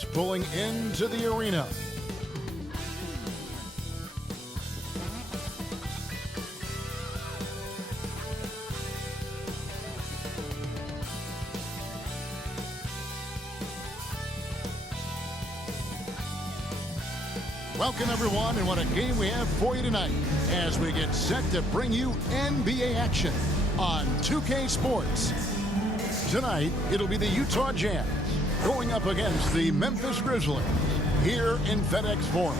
Pulling into the arena. Welcome everyone, and what a game we have for you tonight as we get set to bring you NBA action on 2K Sports. Tonight, it'll be the Utah Jazz going up against the Memphis Grizzlies here in FedEx Forum.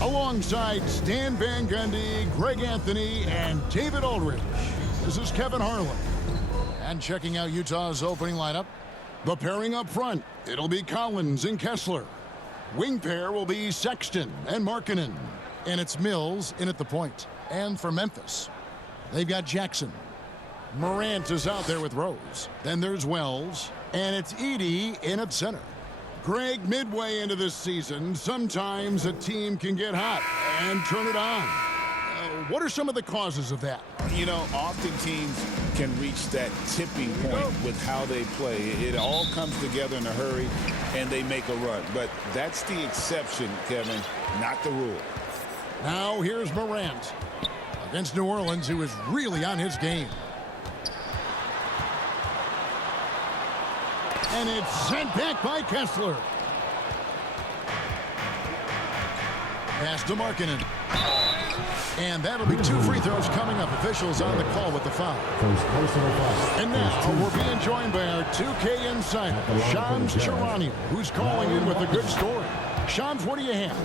Alongside Stan Van Gundy, Greg Anthony, and David Aldridge, this is Kevin Harlan. And checking out Utah's opening lineup, the pairing up front, it'll be Collins and Kessler. Wing pair will be Sexton and Markkanen. And it's Mills in at the point. And for Memphis, they've got Jackson. Morant is out there with Rose. Then there's Wells. And it's Edey in at center. Greg, midway into this season, sometimes a team can get hot and turn it on. What are some of the causes of that? You know, often teams can reach that tipping point with how they play. It all comes together in a hurry, and they make a run. But that's the exception, Kevin, not the rule. Now here's Morant against New Orleans, who is really on his game. And it's sent back by Kessler. Pass to Markkanen. And that'll be 2 free throws coming up. Officials on the call with the foul. And now we're being joined by our 2K insider, Shams Charania, who's calling in with a good story. Shams, what do you have?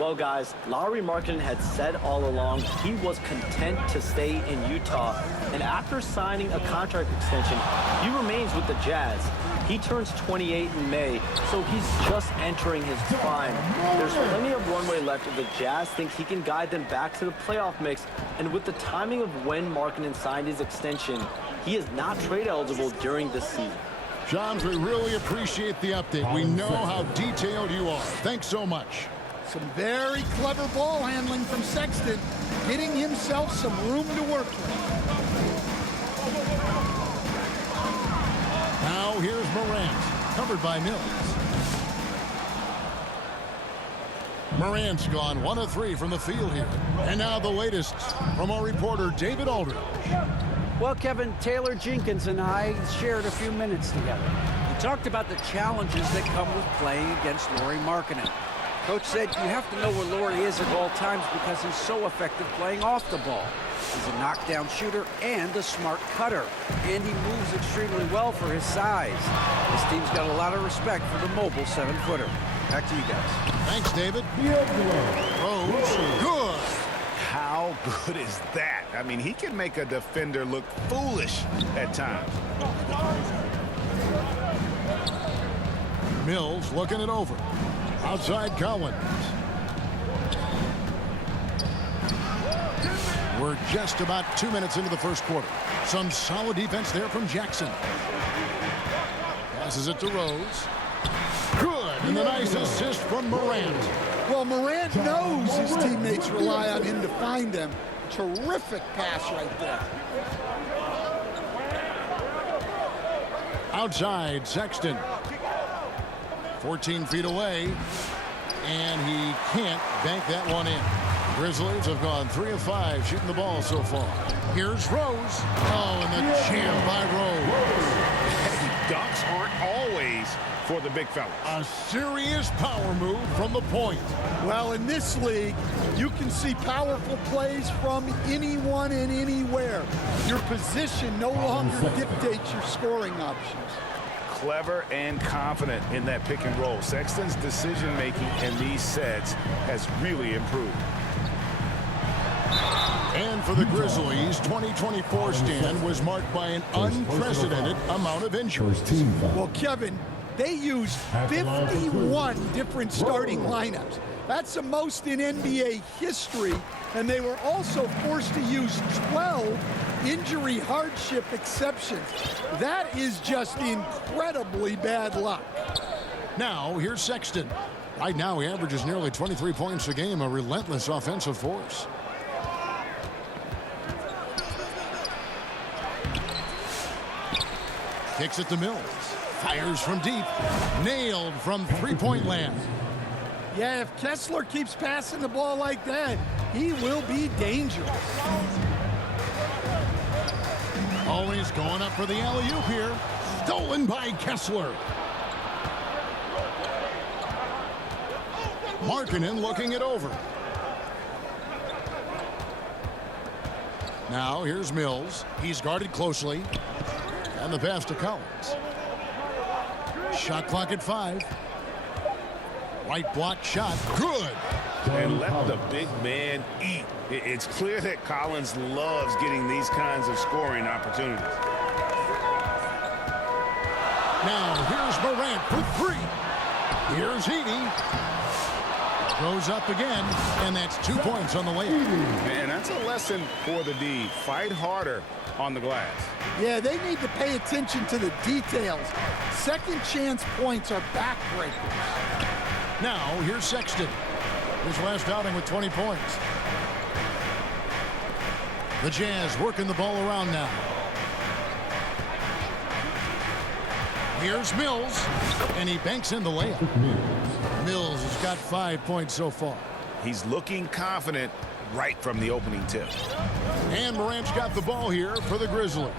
Well, guys, Lauri Markkanen had said all along he was content to stay in Utah. And after signing a contract extension, he remains with the Jazz. He turns 28 in May, so he's just entering his prime. There's plenty of runway left if the Jazz think he can guide them back to the playoff mix. And with the timing of when Markkanen signed his extension, he is not trade eligible during this season. Shams, we really appreciate the update. We know how detailed you are. Thanks so much. Some very clever ball handling from Sexton, getting himself some room to work with. Now here's Morant, covered by Mills. Morant's gone 1 of 3 from the field here. And now the latest from our reporter, David Aldridge. Well, Kevin, Taylor Jenkins and I shared a few minutes together. We talked about the challenges that come with playing against Lauri Markkanen. Coach said you have to know where Lauri is at all times because he's so effective playing off the ball. He's a knockdown shooter and a smart cutter. And he moves extremely well for his size. This team's got a lot of respect for the mobile 7-footer. Back to you guys. Thanks, David. Rose, good. How good is that? I mean, he can make a defender look foolish at times. Mills looking it over. Outside Collins. We're just about 2 minutes into the first quarter. Some solid defense there from Jackson. Passes it to Rose. Good. And the nice assist from Morant. Well, Morant knows his teammates rely on him to find them. Terrific pass right there. Outside, Sexton. 14 feet away. And he can't bank that one in. Grizzlies have gone 3 of 5 shooting the ball so far. Here's Rose. Oh, and the jam by Rose. Dunks aren't always for the big fella. A serious power move from the point. Well, in this league, you can see powerful plays from anyone and anywhere. Your position no longer dictates your scoring options. Clever and confident in that pick and roll. Sexton's decision-making in these sets has really improved. And for the Grizzlies, 2024 stand was marked by an unprecedented amount of injuries. Well, Kevin, they used 51 different starting lineups. That's the most in NBA history, and they were also forced to use 12 injury hardship exceptions. That is just incredibly bad luck. Now, here's Sexton. Right now, he averages nearly 23 points a game, a relentless offensive force. Kicks it to Mills. Fires from deep. Nailed from three-point land. Yeah, if Kessler keeps passing the ball like that, he will be dangerous. Always going up for the alley-oop here. Stolen by Kessler. Markkanen looking it over. Now here's Mills. He's guarded closely. And the pass to Collins. Shot clock at 5. Right block shot. Good. And let the big man eat. It's clear that Collins loves getting these kinds of scoring opportunities. Now here's Morant for 3. Here's Heaney. Goes up again, and that's 2 points on the layup. And that's a lesson for the D. Fight harder on the glass. Yeah, they need to pay attention to the details. Second chance points are backbreakers. Now, here's Sexton. His last outing with 20 points. The Jazz working the ball around now. Here's Mills, and he banks in the layup. Mills has got 5 points so far. He's looking confident right from the opening tip. And Morant's got the ball here for the Grizzlies.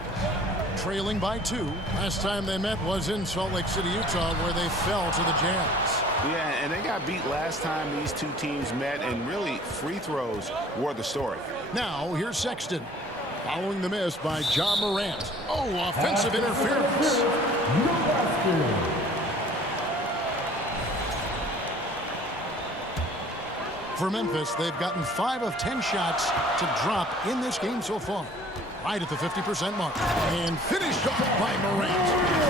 Trailing by 2. Last time they met was in Salt Lake City, Utah, where they fell to the Jazz. Yeah, and they got beat last time these two teams met, and really free throws were the story. Now, here's Sexton. Following the miss by Ja Morant. Oh, offensive interference. For Memphis, they've gotten 5 of 10 shots to drop in this game so far. Right at the 50% mark. And finished off by Morant.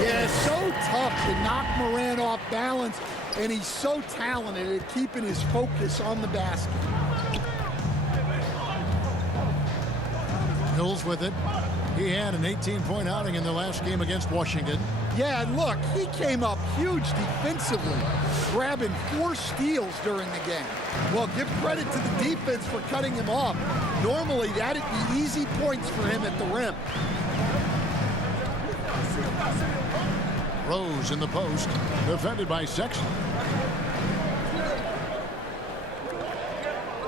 Yeah, so tough to knock Morant off balance, and he's so talented at keeping his focus on the basket. Mills with it. He had an 18-point outing in the last game against Washington. Yeah, and look, he came up huge defensively, grabbing 4 steals during the game. Well, give credit to the defense for cutting him off. Normally, that'd be easy points for him at the rim. Rose in the post, defended by Sexton.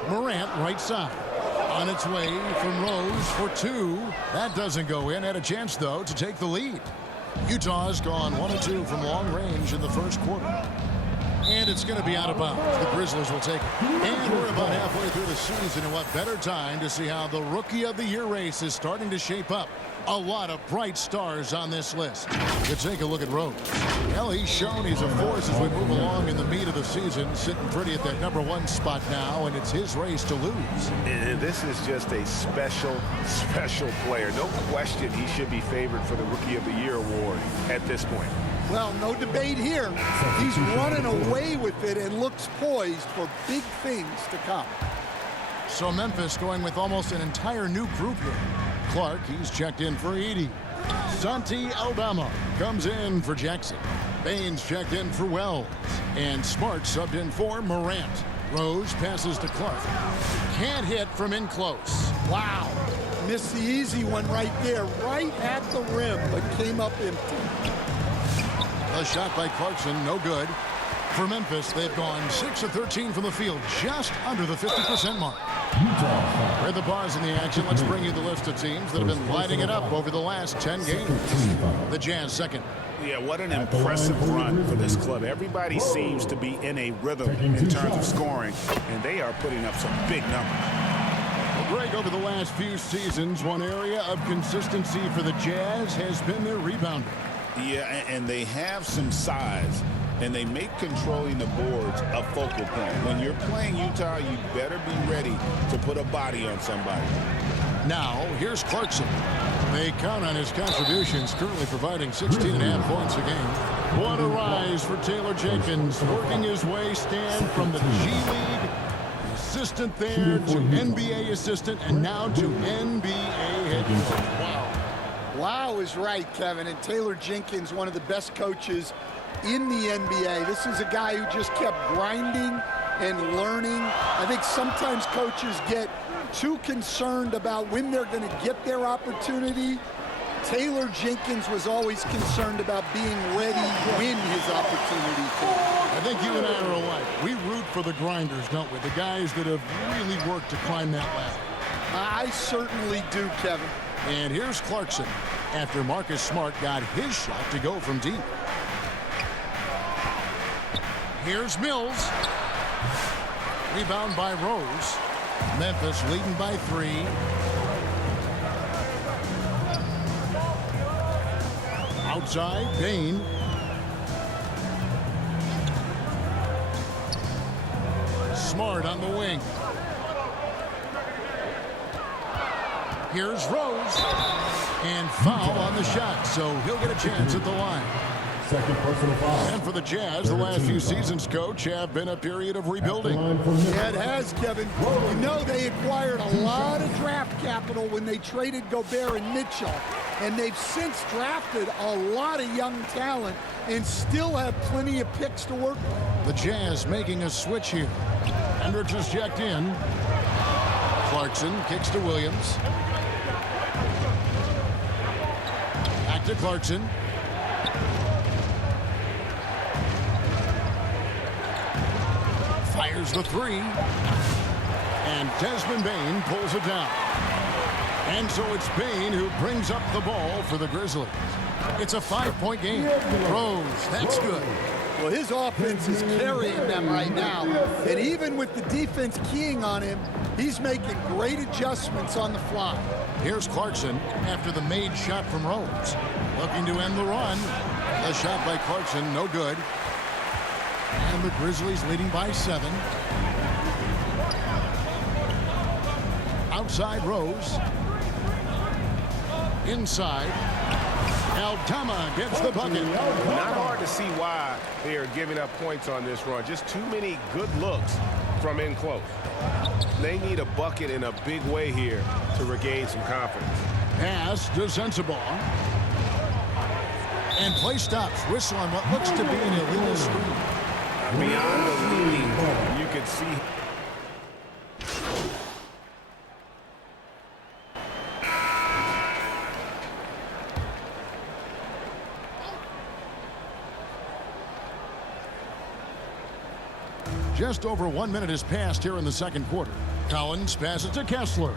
Morant right side. On its way from Rose for 2. That doesn't go in. Had a chance, though, to take the lead. Utah's gone 1 of 2 from long range in the first quarter. And it's going to be out of bounds. The Grizzlies will take it. And we're about halfway through the season, and what better time to see how the Rookie of the Year race is starting to shape up. A lot of bright stars on this list. You take a look at Rose. Well, he's shown he's a force as we move along in the meat of the season, sitting pretty at that #1 spot now, and it's his race to lose. And this is just a special, special player. No question he should be favored for the Rookie of the Year award at this point. Well, no debate here. He's running away with it and looks poised for big things to come. So Memphis going with almost an entire new group here. Clark, he's checked in for Edey. Santi Aldama comes in for Jackson. Baines checked in for Wells. And Smart subbed in for Morant. Rose passes to Clark. Can't hit from in close. Wow. Missed the easy one right there, right at the rim, but came up empty. A shot by Clarkson, no good. For Memphis, they've gone 6 of 13 from the field, just under the 50% mark. Where the bars in the action, let's bring you the list of teams that have been lighting it up over the last 10 games. The Jazz second. Yeah, what an impressive run for this club. Everybody seems to be in a rhythm in terms of scoring, and they are putting up some big numbers. Well, Greg, over the last few seasons, one area of consistency for the Jazz has been their rebounding. Yeah, and they have some size, and they make controlling the boards a focal point. When you're playing Utah, you better be ready to put a body on somebody. Now, here's Clarkson. They count on his contributions, currently providing 16.5 points a game. What a rise for Taylor Jenkins, working his way, Stan, from the G League assistant there to NBA assistant, and now to NBA head coach. Wow. Wow is right, Kevin. And Taylor Jenkins, one of the best coaches in the NBA. This is a guy who just kept grinding and learning. I think sometimes coaches get too concerned about when they're going to get their opportunity. Taylor Jenkins was always concerned about being ready when his opportunity came. I think you and I are alike. We root for the grinders, don't we? The guys that have really worked to climb that ladder. I certainly do, Kevin. And here's Clarkson after Marcus Smart got his shot to go from deep. Here's Mills. Rebound by Rose. Memphis leading by 3. Outside, Bain. Smart on the wing. Here's Rose. And foul on the shot, so he'll get a chance at the line. Second personal foul. And for the Jazz, the last few seasons, Coach, have been a period of rebuilding. Yeah, it has, Kevin. You know they acquired a lot of draft capital when they traded Gobert and Mitchell. And they've since drafted a lot of young talent and still have plenty of picks to work with. The Jazz making a switch here. Hendricks is checked in. Clarkson kicks to Williams. Back to Clarkson. Fires the 3. And Desmond Bain pulls it down. And so it's Bain who brings up the ball for the Grizzlies. It's a 5-point game. Rose, that's good. Well, his offense is carrying them right now. And even with the defense keying on him, he's making great adjustments on the fly. Here's Clarkson after the made shot from Rose. Looking to end the run. The shot by Clarkson, no good. And the Grizzlies leading by 7. Outside Rose. Inside. Aldama gets the bucket. Not hard to see why they are giving up points on this run. Just too many good looks from in close. They need a bucket in a big way here to regain some confidence. Pass to Sensabaugh. And play stops. Whistle on what looks to be an illegal screen. Beyond the lead, you could see. Just over 1 minute has passed here in the second quarter. Collins passes to Kessler.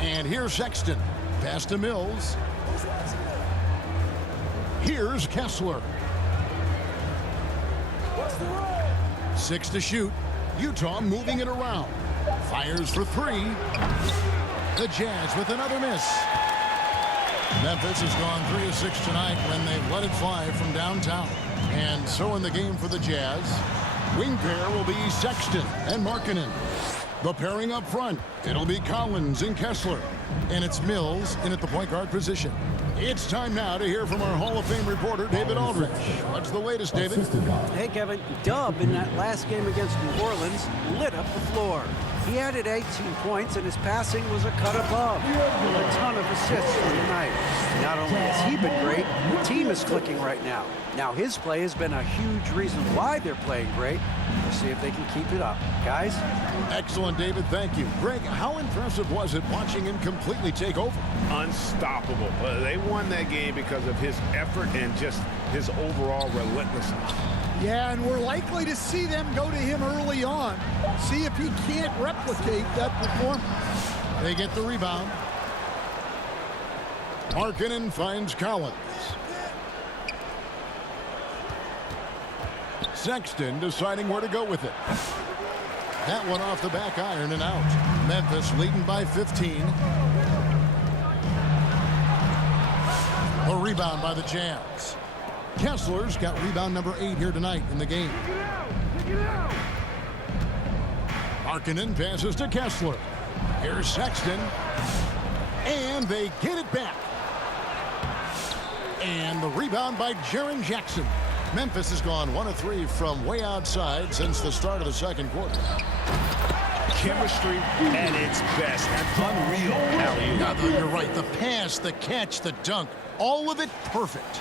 And here's Sexton. Pass to Mills. Here's Kessler. 6 to shoot. Utah moving it around. Fires for 3. The Jazz with another miss. Memphis has gone 3 of 6 tonight when they've let it fly from downtown. And so in the game for the Jazz, wing pair will be Sexton and Markkanen. The pairing up front, it'll be Collins and Kessler. And it's Mills in at the point guard position. It's time now to hear from our Hall of Fame reporter, David Aldridge. What's the latest, David? Hey, Kevin. Dub in that last game against New Orleans lit up the floor. He added 18 points, and his passing was a cut above. A ton of assists for the night. Not only has he been great, the team is clicking right now. Now, his play has been a huge reason why they're playing great. We'll see if they can keep it up. Guys? Excellent, David. Thank you. Greg, how impressive was it watching him completely take over? Unstoppable. They won that game because of his effort and just his overall relentlessness. Yeah, and we're likely to see them go to him early on. See if he can't replicate that performance. They get the rebound. Markkanen finds Collins. Sexton deciding where to go with it. That one off the back iron and out. Memphis leading by 15. A rebound by the Jazz. Kessler's got rebound number 8 here tonight in the game. Markkanen passes to Kessler. Here's Sexton. And they get it back. And the rebound by Jaren Jackson. Memphis has gone 1 of 3 from way outside since the start of the second quarter. Chemistry at its best. Unreal alley-oop. Yeah, you're right. The pass, the catch, the dunk, all of it perfect.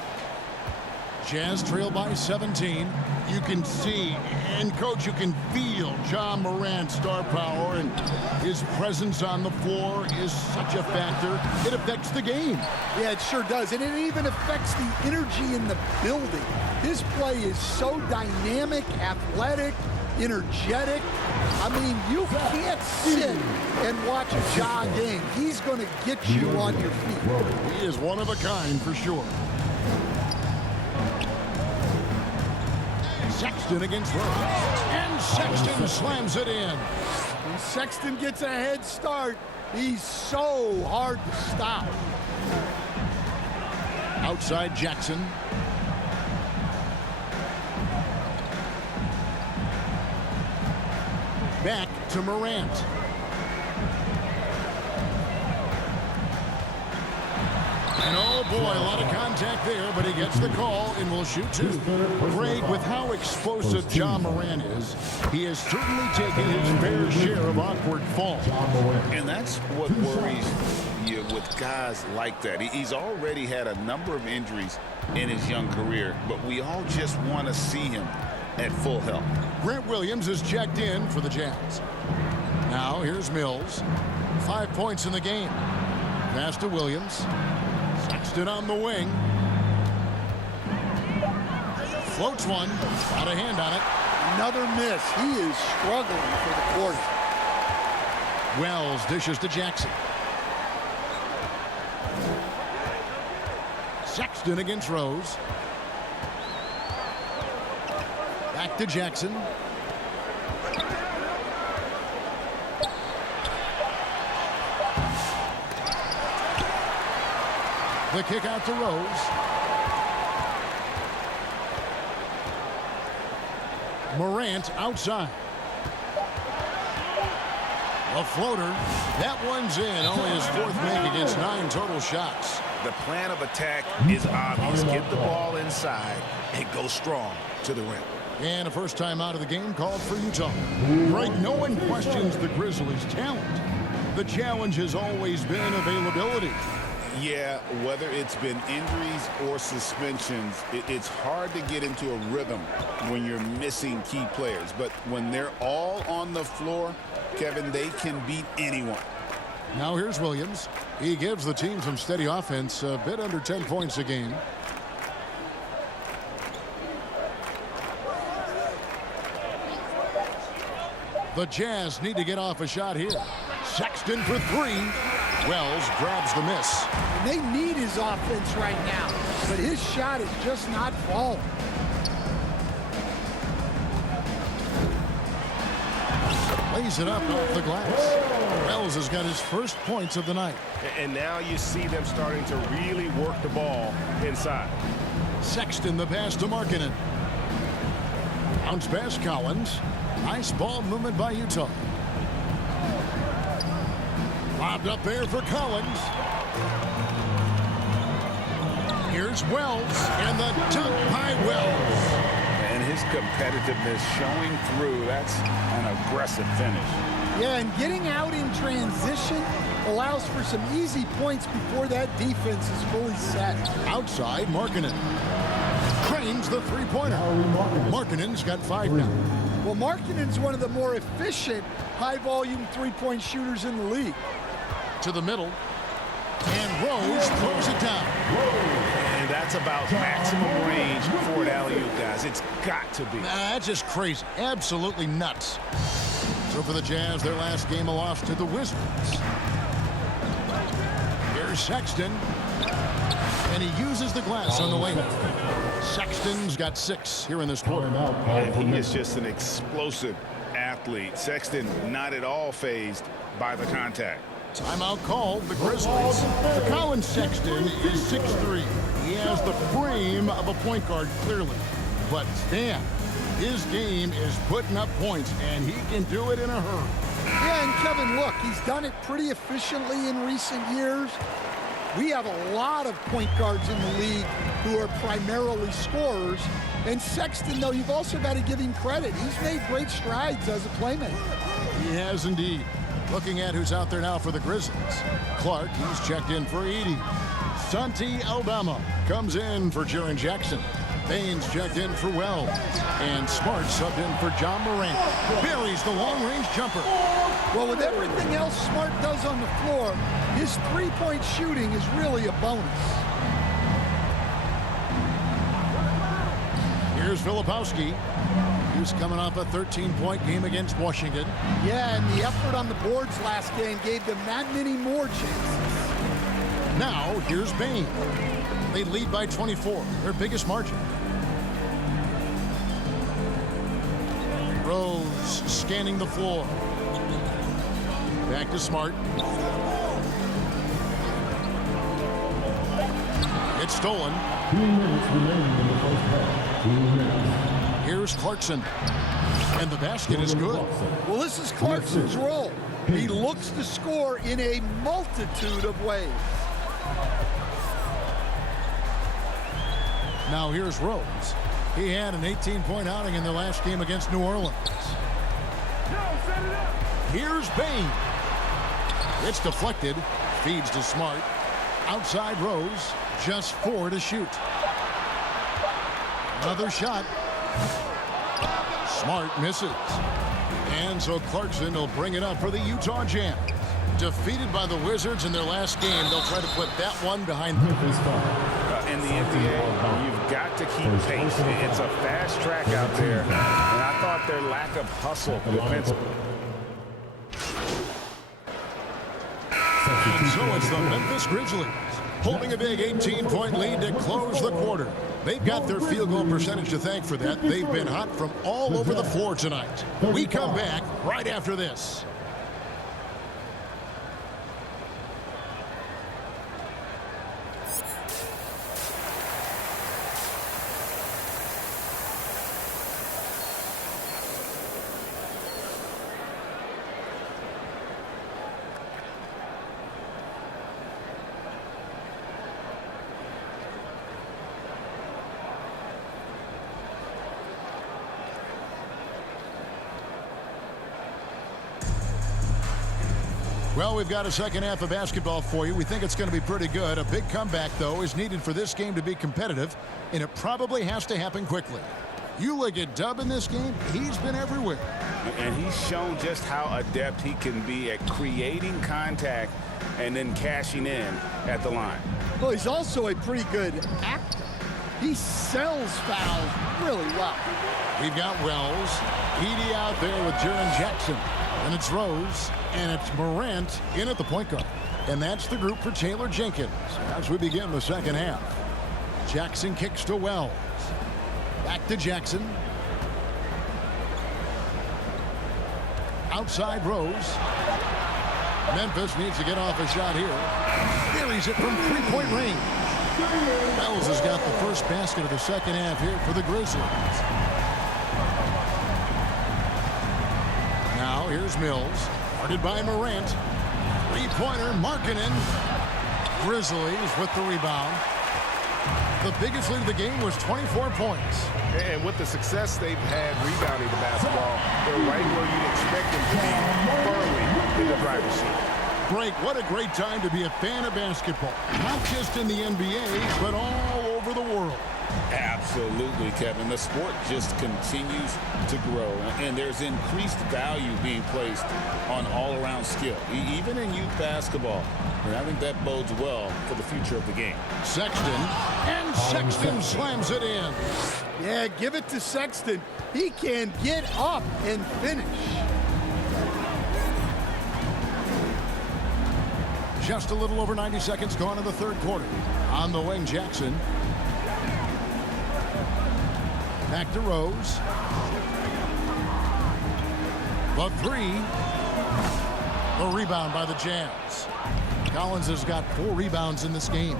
Jazz trail by 17. You can see, and coach, you can feel John Morant's star power, and his presence on the floor is such a factor. It affects the game. Yeah, it sure does, and it even affects the energy in the building. His play is so dynamic, athletic, energetic. I mean, you can't sit and watch a Ja game. He's going to get you on your feet. He is one of a kind for sure. Sexton against Rose. And Sexton slams it in. When Sexton gets a head start, he's so hard to stop. Outside Jackson. Back to Morant. And oh boy, a lot of contact there, but he gets the call and will shoot two. Greg, with how explosive John Morant is, he has certainly taken his fair share of awkward falls. And that's what worries you with guys like that. He's already had a number of injuries in his young career, but we all just want to see him at full health. Grant Williams is checked in for the Jazz. Now here's Mills. 5 points in the game. Pass to Williams. Sexton on the wing. Floats one. Got a hand on it. Another miss. He is struggling for the quarter. Wells dishes to Jackson. Sexton against Rose. Back to Jackson. The kick out to Rose. Morant outside. A floater. That one's in. Only his fourth make against 9 total shots. The plan of attack is obvious. Get the ball inside and go strong to the rim. And a first time out of the game called for Utah. Right, no one questions the Grizzlies' talent. The challenge has always been availability. Yeah, whether it's been injuries or suspensions, it's hard to get into a rhythm when you're missing key players. But when they're all on the floor, Kevin, they can beat anyone. Now here's Williams. He gives the team some steady offense, a bit under 10 points a game. The Jazz need to get off a shot here. Sexton for 3. Wells grabs the miss. And they need his offense right now, but his shot is just not falling. Lays it up off the glass. Wells has got his first points of the night. And now you see them starting to really work the ball inside. Sexton the pass to Markkanen. Bounce pass Collins. Nice ball movement by Utah. Lobbed up there for Collins. Here's Wells, and the dunk by Wells. And his competitiveness showing through. That's an aggressive finish. Yeah, and getting out in transition allows for some easy points before that defense is fully set. Outside, Markkanen. Cranes the three-pointer. Markkanen's got 5 now. Well, Markkanen's one of the more efficient, high-volume three-point shooters in the league. To the middle. And Rose throws it down. And that's about maximum range for an alley-oop, guys. It's got to be. That's just crazy. Absolutely nuts. So for the Jazz, their last game a loss to the Wizards. Here's Sexton. And he uses the glass on the way. Sexton's got 6 here in this quarter. And he is just an explosive athlete. Sexton not at all fazed by the contact. Timeout called the Grizzlies. For Colin Sexton is 6'3". He has the frame of a point guard, clearly. But Stan, his game is putting up points, and he can do it in a hurry. Yeah, and Kevin, look, he's done it pretty efficiently in recent years. We have a lot of point guards in the league who are primarily scorers. And Sexton, though, you've also got to give him credit. He's made great strides as a playmaker. He has indeed. Looking at who's out there now for the Grizzlies. Clark, he's checked in for Edey. Santi Aldama comes in for Jaren Jackson. Baines checked in for Wells. And Smart subbed in for John Morant. Buries the long-range jumper. Well, with everything else Smart does on the floor, his three-point shooting is really a bonus. Here's Filipowski. He's coming off a 13-point game against Washington. Yeah, and the effort on the boards last game gave them that many more chances. Now, here's Bain. They lead by 24, their biggest margin. Rose scanning the floor. Back to Smart. It's stolen. 2 minutes remaining in the first half. 2 minutes. Here's Clarkson. And the basket is good. Well, this is Clarkson's role. He looks to score in a multitude of ways. Now here's Rose. He had an 18-point outing in their last game against New Orleans. Here's Bain. It's deflected. Feeds to Smart. Outside Rose. Just 4 to shoot. Another shot. Smart misses. And so Clarkson will bring it up for the Utah Jazz. Defeated by the Wizards in their last game, they'll try to put that one behind them. In the NBA, you've got to keep pace. It's a fast track out there. And I thought their lack of hustle defensively. And so it's the Memphis Grizzlies holding a big 18-point lead to close the quarter. They've got their field goal percentage to thank for that. They've been hot from all over the floor tonight. We come back right after this. Well, we've got a second half of basketball for you. We think it's going to be pretty good. A big comeback, though, is needed for this game to be competitive, and it probably has to happen quickly. You look at Dub in this game, he's been everywhere. And he's shown just how adept he can be at creating contact and then cashing in at the line. Well, he's also a pretty good actor. He sells fouls really well. We've got Wells. Edie out there with Jaren Jackson. And it's Rose, and it's Morant in at the point guard. And that's the group for Taylor Jenkins as we begin the second half. Jackson kicks to Wells. Back to Jackson. Outside Rose. Memphis needs to get off a shot here. Buries it from three-point range. Wells has got the first basket of the second half here for the Grizzlies. Now here's Mills, guarded by Morant. Three-pointer, Markkanen. Grizzlies with the rebound. The biggest lead of the game was 24 points. And with the success they've had rebounding the basketball, they're right where you'd expect them to be, firmly in the driver's seat. Frank, what a great time to be a fan of basketball. Not just in the NBA, but all over the world. Absolutely, Kevin. The sport just continues to grow, and there's increased value being placed on all-around skill, even in youth basketball. And I think that bodes well for the future of the game. Sexton, and Sexton slams it in. Yeah, give it to Sexton. He can get up and finish. Just a little over 90 seconds gone in the third quarter. On the wing, Jackson. Back to Rose. The three. The rebound by the Jazz. Collins has got 4 rebounds in this game.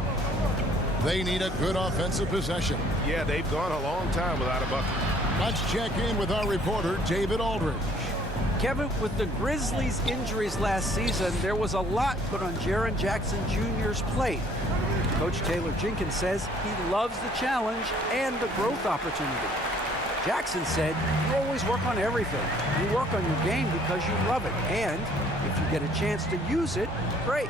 They need a good offensive possession. Yeah, they've gone a long time without a bucket. Let's check in with our reporter, David Aldridge. Kevin, with the Grizzlies' injuries last season, there was a lot put on Jaren Jackson Jr.'s plate. Coach Taylor Jenkins says he loves the challenge and the growth opportunity. Jackson said, you always work on everything. You work on your game because you love it. And if you get a chance to use it, great.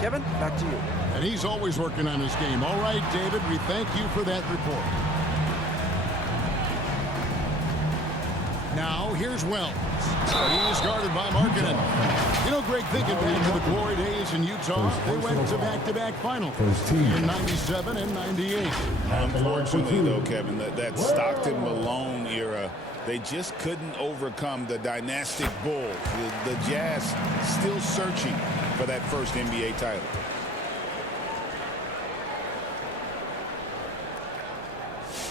Kevin, back to you. And he's always working on his game. All right, David, we thank you for that report. Now here's Wells. He's guarded by Markkanen. You know, Greg, thinking back to the glory days in Utah, they went to back-to-back finals in 97 and 98. Unfortunately, though, Kevin, that Stockton-Malone era, they just couldn't overcome the dynastic Bulls. The Jazz still searching for that first NBA title.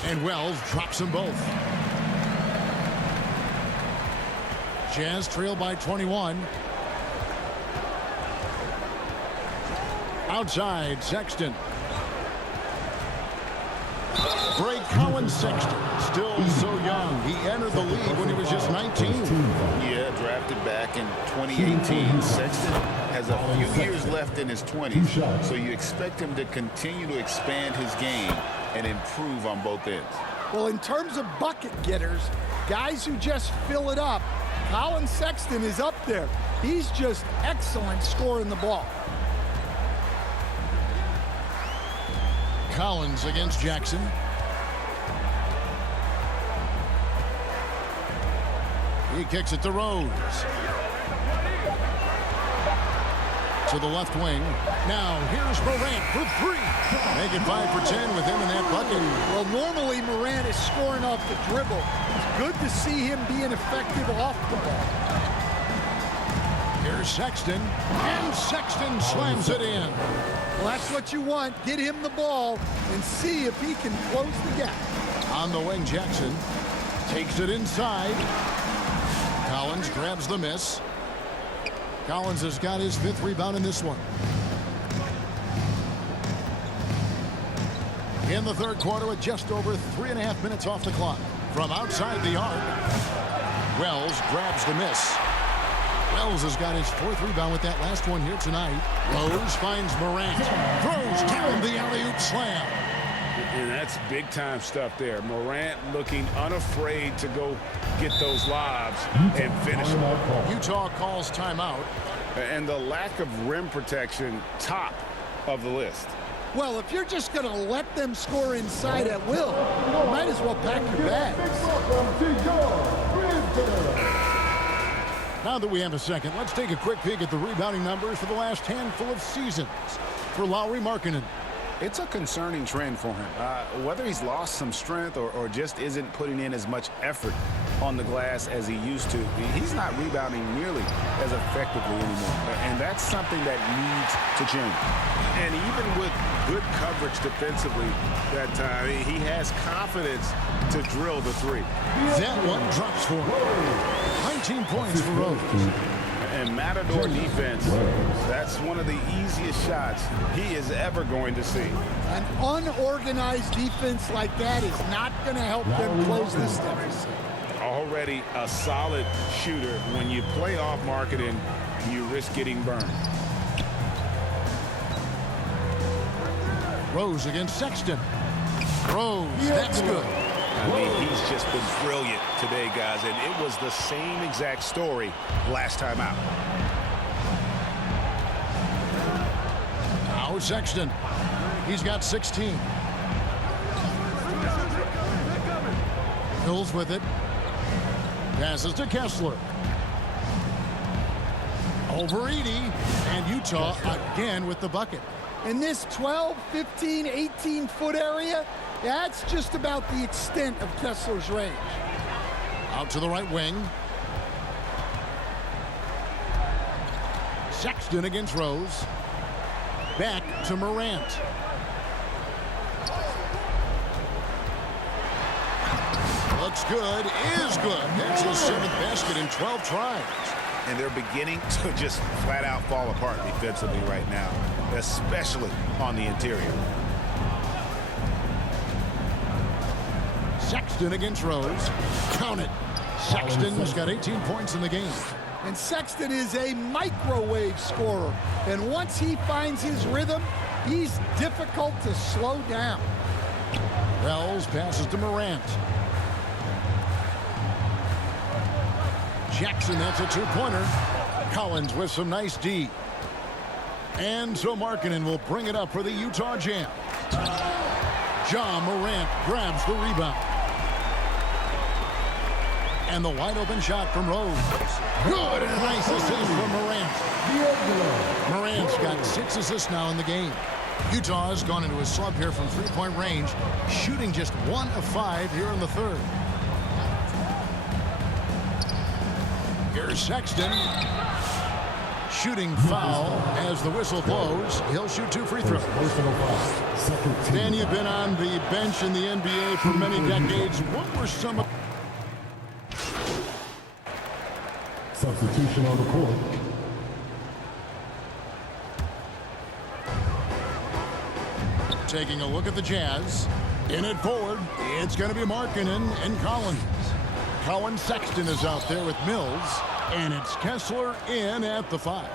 And Wells drops them both. Jazz trail by 21. Outside, Sexton. Great Colin Sexton, still so young. He entered the league when he was just 19. Yeah, drafted back in 2018. Sexton has a few years left in his 20s, so you expect him to continue to expand his game and improve on both ends. Well, in terms of bucket getters, guys who just fill it up, Colin Sexton is up there. He's just excellent scoring the ball. Collins against Jackson. He kicks it to Rose. To the left wing. Now here's Morant for three. Make it 5 for 10 with him in that bucket. Well, normally Morant is scoring off the dribble. It's good to see him being effective off the ball. Here's Sexton. And Sexton slams it in. Well, that's what you want. Get him the ball and see if he can close the gap. On the wing, Jackson takes it inside. Collins grabs the miss. Collins has got his 5th rebound in this one. In the third quarter with just over 3.5 minutes off the clock. From outside the arc, Wells grabs the miss. Wells has got his 4th rebound with that last one here tonight. Rose finds Morant. Throws down the alley-oop slam. And that's big-time stuff there. Morant looking unafraid to go get those lobs and finish them. Utah calls timeout. And the lack of rim protection, top of the list. Well, if you're just going to let them score inside at will, you might as well pack your bags. Now that we have a second, let's take a quick peek at the rebounding numbers for the last handful of seasons for Lauri Markkanen. It's a concerning trend for him. Whether he's lost some strength or just isn't putting in as much effort on the glass as he used to, he's not rebounding nearly as effectively anymore. And that's something that needs to change. And even with good coverage defensively that time, he has confidence to drill the three. That one drops for him. 19 points for Rose. And Matador defense, that's one of the easiest shots he is ever going to see. An unorganized defense like that is not going to help them close this deficit. Already a solid shooter. When you play off Markkanen, you risk getting burned. Rose against Sexton. Rose, that's good. I mean, he's just been brilliant today, guys, and it was the same exact story last time out. Now Sexton. He's got 16. Hills with it. Passes to Kessler. Over Edey, and Utah again with the bucket. In this 12, 15, 18-foot area, that's just about the extent of Kessler's range. Out to the right wing. Sexton against Rose. Back to Morant. Looks good, is good. That's his 7th basket in 12 tries. And they're beginning to just flat out fall apart defensively right now, especially on the interior. Sexton against Rose. Count it. Sexton's got 18 points in the game. And Sexton is a microwave scorer. And once he finds his rhythm, he's difficult to slow down. Wells passes to Morant. Jackson, that's a 2-pointer. Collins with some nice D. And so Markkanen will bring it up for the Utah Jazz. Ja Morant grabs the rebound. And the wide open shot from Rose. Good, and a nice assist from Morant. Morant's got 6 assists now in the game. Utah has gone into a slump here from three-point range, shooting just 1 of 5 here in the third. Here's Sexton. Shooting foul as the whistle blows. He'll shoot 2 free throws. Dan, you've been on the bench in the NBA for many decades. What were some of... Substitution on the court. Taking a look at the Jazz. In it forward, it's going to be Markkanen and Collins. Colin Sexton is out there with Mills, and it's Kessler in at the 5.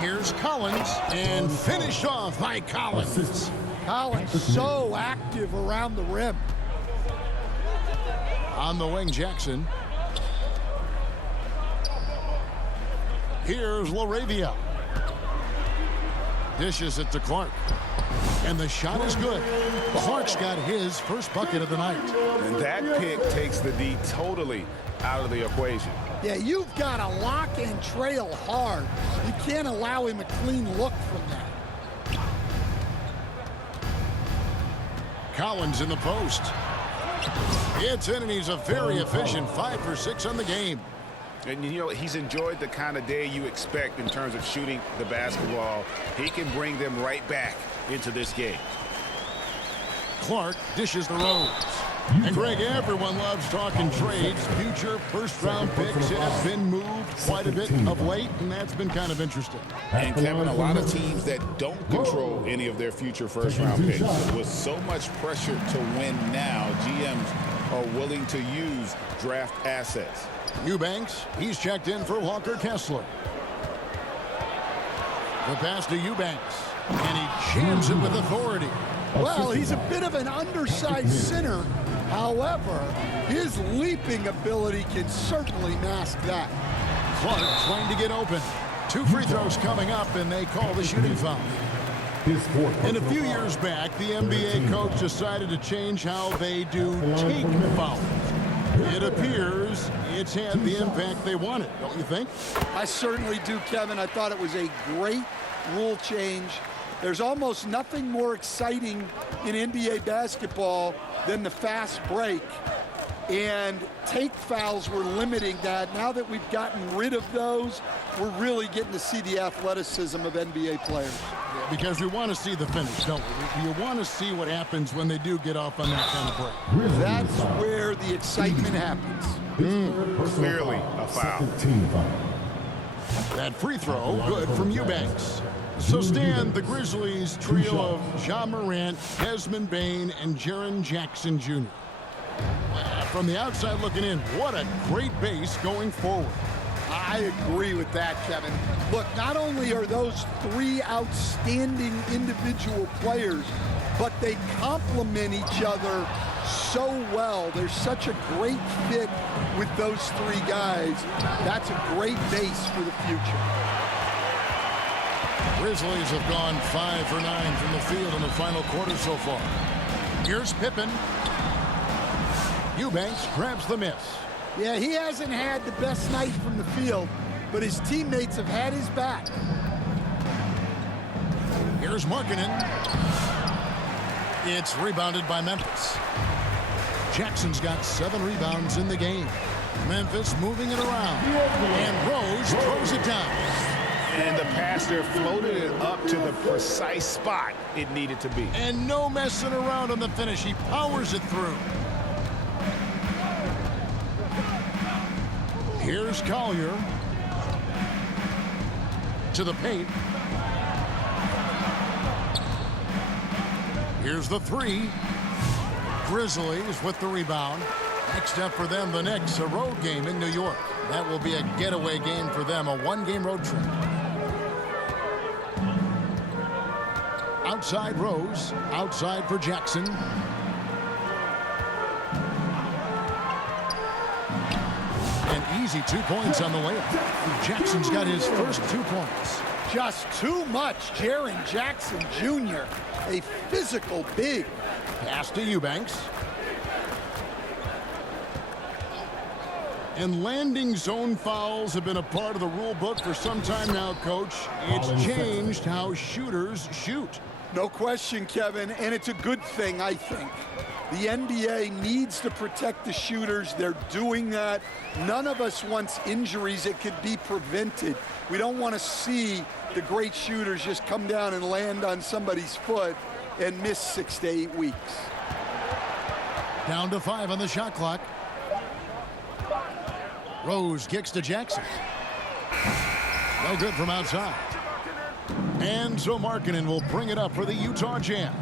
Here's Collins, and finished off by Collins. Collins so active around the rim. On the wing, Jackson. Here's LaRavia. Dishes it to Clark. And the shot is good. Clark's got his first bucket of the night. And that pick takes the D totally out of the equation. Yeah, you've got to lock and trail hard. You can't allow him a clean look from that. Collins in the post. It's in, and he's a very efficient 5 for 6 on the game. And, you know, he's enjoyed the kind of day you expect in terms of shooting the basketball. He can bring them right back into this game. Clark dishes the Rose. And, Greg, everyone loves talking trades. Future first-round picks have been moved quite a bit of late, and that's been kind of interesting. And, Kevin, a lot of teams that don't control any of their future first-round picks. With so much pressure to win now, GMs are willing to use draft assets. Eubanks, he's checked in for Walker Kessler. The pass to Eubanks, and he jams it with authority. Well, he's a bit of an undersized center. However, his leaping ability can certainly mask that. Clark trying to get open. 2 free throws coming up, and they call the shooting foul. And a few years back, the NBA coach decided to change how they do take fouls. It appears it's had the impact they wanted, don't you think? I certainly do, Kevin. I thought it was a great rule change. There's almost nothing more exciting in NBA basketball than the fast break. And take fouls were limiting that. Now that we've gotten rid of those, we're really getting to see the athleticism of NBA players. Yeah, because we want to see the finish, don't we? You want to see what happens when they do get off on that kind of break. That's where the excitement happens. Clearly a foul. That free throw, good from Eubanks. So, Stan, the Grizzlies trio of Ja Morant, Desmond Bane, and Jaren Jackson Jr. From the outside looking in, what a great base going forward. I agree with that, Kevin. Look, not only are those 3 outstanding individual players, but they complement each other so well. There's such a great fit with those 3 guys. That's a great base for the future. Grizzlies have gone 5 for 9 from the field in the final quarter so far. Here's Pippen. Eubanks grabs the miss. Yeah, he hasn't had the best night from the field, but his teammates have had his back. Here's Markkanen. It's rebounded by Memphis. Jackson's got 7 rebounds in the game. Memphis moving it around. And Rose throws it down. And the passer floated it up to the precise spot it needed to be. And no messing around on the finish. He powers it through. Here's Collier. To the paint. Here's the 3. Grizzlies with the rebound. Next up for them, the Knicks, a road game in New York. That will be a getaway game for them, a 1-game road trip. Outside Rose, outside for Jackson. An easy 2 points on the layup. Jackson's got his first 2 points. Just too much. Jaren Jackson Jr., a physical big. Pass to Eubanks. And landing zone fouls have been a part of the rule book for some time now, Coach. It's changed how shooters shoot. No question, Kevin, and it's a good thing, I think. The NBA needs to protect the shooters. They're doing that. None of us wants injuries that could be prevented. We don't want to see the great shooters just come down and land on somebody's foot and miss 6 to 8 weeks. Down to 5 on the shot clock. Rose kicks to Jackson. No good from outside. And so Markkanen will bring it up for the Utah Jazz.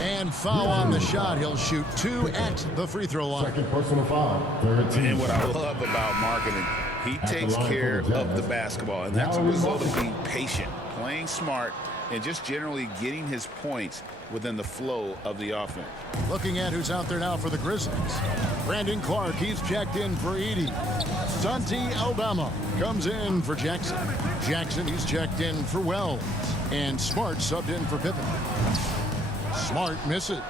And foul on the shot. He'll shoot 2 at the free throw line. Second personal foul. 13. And what I love about Markkanen, he takes care of the basketball, and that's a result of being patient, playing smart, and just generally getting his points within the flow of the offense. Looking at who's out there now for the Grizzlies. Brandon Clark, he's checked in for Edey. Santi Aldama comes in for Jackson. Jackson, he's checked in for Wells. And Smart subbed in for Pippen. Smart misses.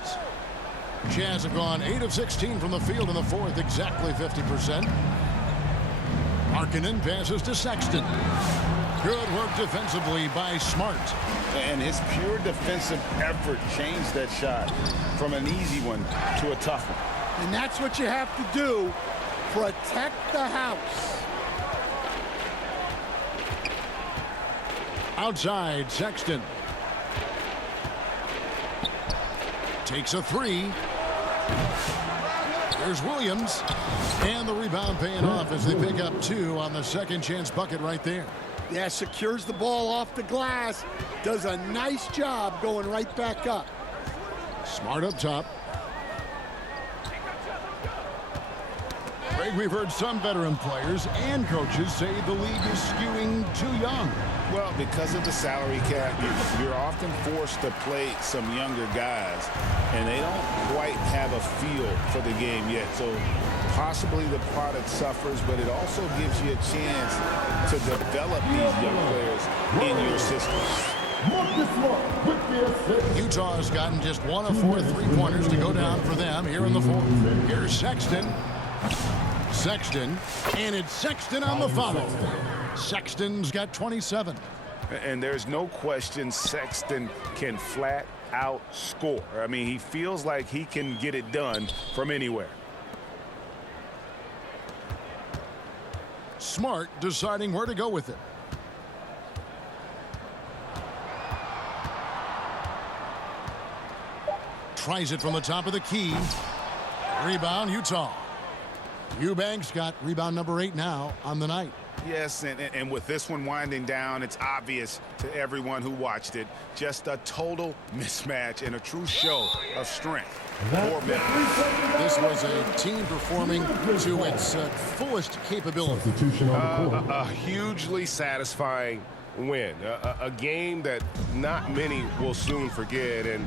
Jazz have gone 8 of 16 from the field in the fourth, exactly 50%. Markkanen passes to Sexton. Good work defensively by Smart. And his pure defensive effort changed that shot from an easy one to a tough one. And that's what you have to do. Protect the house. Outside, Sexton. Takes a 3. There's Williams. And the rebound paying off as they pick up 2 on the second chance bucket right there. Yeah, secures the ball off the glass. Does a nice job going right back up. Smart up top. Greg, we've heard some veteran players and coaches say the league is skewing too young. Well, because of the salary cap, you're often forced to play some younger guys, and they don't quite have a feel for the game yet. So possibly the product suffers, but it also gives you a chance to develop these young players in your system. Utah has gotten just 1 of 4 3-pointers to go down for them here in the fourth. Here's Sexton. Sexton, and it's Sexton on the foul. Sexton's got 27. And there's no question Sexton can flat out score. I mean, he feels like he can get it done from anywhere. Smart deciding where to go with it. Tries it from the top of the key. Rebound, Utah. Eubanks got rebound number 8 now on the night. Yes, and with this one winding down, it's obvious to everyone who watched it. Just a total mismatch and a true show of strength for Memphis. This was a team performing to its fullest capability. A hugely satisfying win. A game that not many will soon forget. And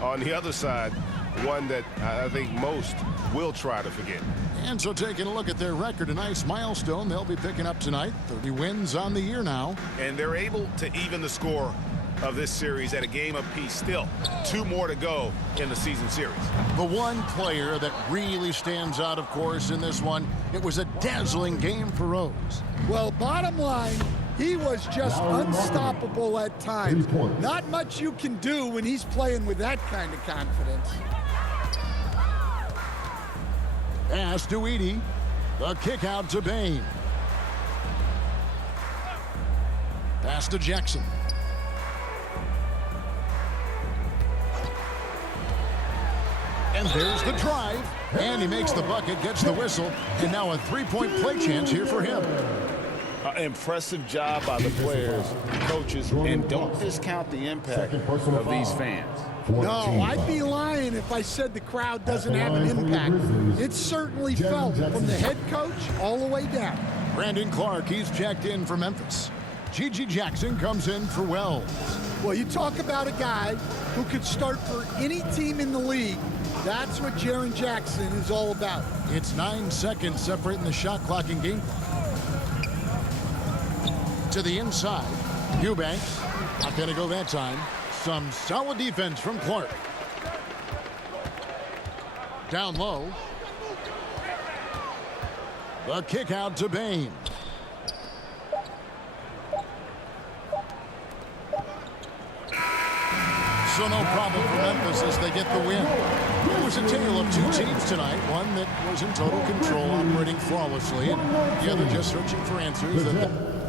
on the other side, one that I think most will try to forget. And so taking a look at their record, a nice milestone they'll be picking up tonight. 30 wins on the year now. And they're able to even the score of this series at a game apiece. Still 2 more to go in the season series. The one player that really stands out, of course, in this one, it was a dazzling game for Rose. Well, bottom line, he was just unstoppable at times. Not much you can do when he's playing with that kind of confidence. Pass to Edey. The kick out to Bain. Pass to Jackson. And there's the drive. And he makes the bucket, gets the whistle, and now a 3-point play chance here for him. Impressive job by the players, coaches, and don't discount the impact of these fans. No, I'd be lying if I said the crowd doesn't have an impact. It's certainly felt from the head coach all the way down. Brandon Clark, he's checked in for Memphis. Gigi Jackson comes in for Wells. Well, you talk about a guy who could start for any team in the league. That's what Jaren Jackson is all about. It's 9 seconds separating the shot clock and game clock. To the inside, Eubanks, not going to go that time. Some solid defense from Clark. Down low. The kick out to Bain. So no problem for Memphis as they get the win. It was a tale of two teams tonight. One that was in total control, operating flawlessly, and the other just searching for answers that